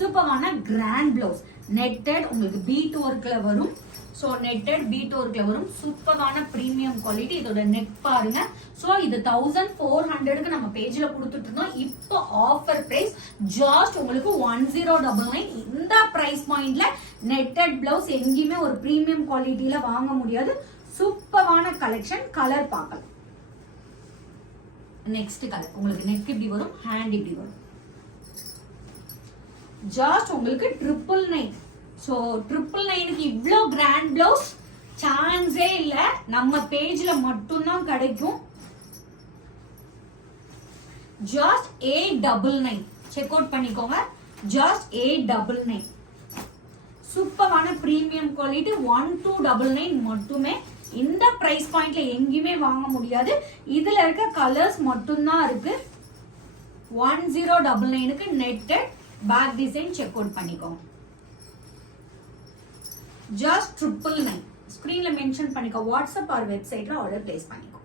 சூப்பரான grand blouse netted உங்களுக்கு beat ஒர்க்ல வரும். ஸோ நெட்டட் பீட் ஒர்க்ல வரும். சூப்பரான பிரீமியம் குவாலிட்டி. இதோட நெக் பாருங்க. ஸோ இது 1400க்கு நம்ம பேஜ்ல கொடுத்துட்டு இருந்தோம். இப்போ ஆஃபர் பிரைஸ் ஜாஸ்ட் உங்களுக்கு 1099. இந்த பிரைஸ் பாயிண்ட்ல நெட்டட் பிளவுஸ் எங்கேயுமே ஒரு பிரீமியம் குவாலிட்டியில வாங்க முடியாது. சூப்பரான கலெக்ஷன். கலர் பார்க்கலாம். நெக்ஸ்ட் கலர் உங்களுக்கு நெக் இப்படி வரும், ஹேண்ட் இப்படி வரும். ஜாஸ்ட் உங்களுக்கு 999. ஸோ 999க்கு இவ்வளோ கிராண்ட் பிளவுஸ் சான்ஸே இல்லை. நம்ம பேஜ்ல மட்டும்தான் கிடைக்கும். ஜாஸ்ட் 899. செக் அவுட் பண்ணிக்கோங்க. ஜாஸ்ட் 899. சூப்பரான பிரீமியம் குவாலிட்டி. 1299 மட்டுமே. இந்த பிரைஸ் பாயிண்ட்ல எங்கேயுமே வாங்க முடியாது. இதுல இருக்க கலர்ஸ் மட்டும்தான் இருக்கு. 1099க்கு netted bag design check out பண்ணிக்கோங்க. ஜஸ்ட் 999. ஸ்கிரீன்ல மென்ஷன் பண்ணிக்கோ. வாட்ஸ்அப் ஆர் வெப்சைட்ல ஆர்டர் பிளேஸ் பண்ணிக்கோ.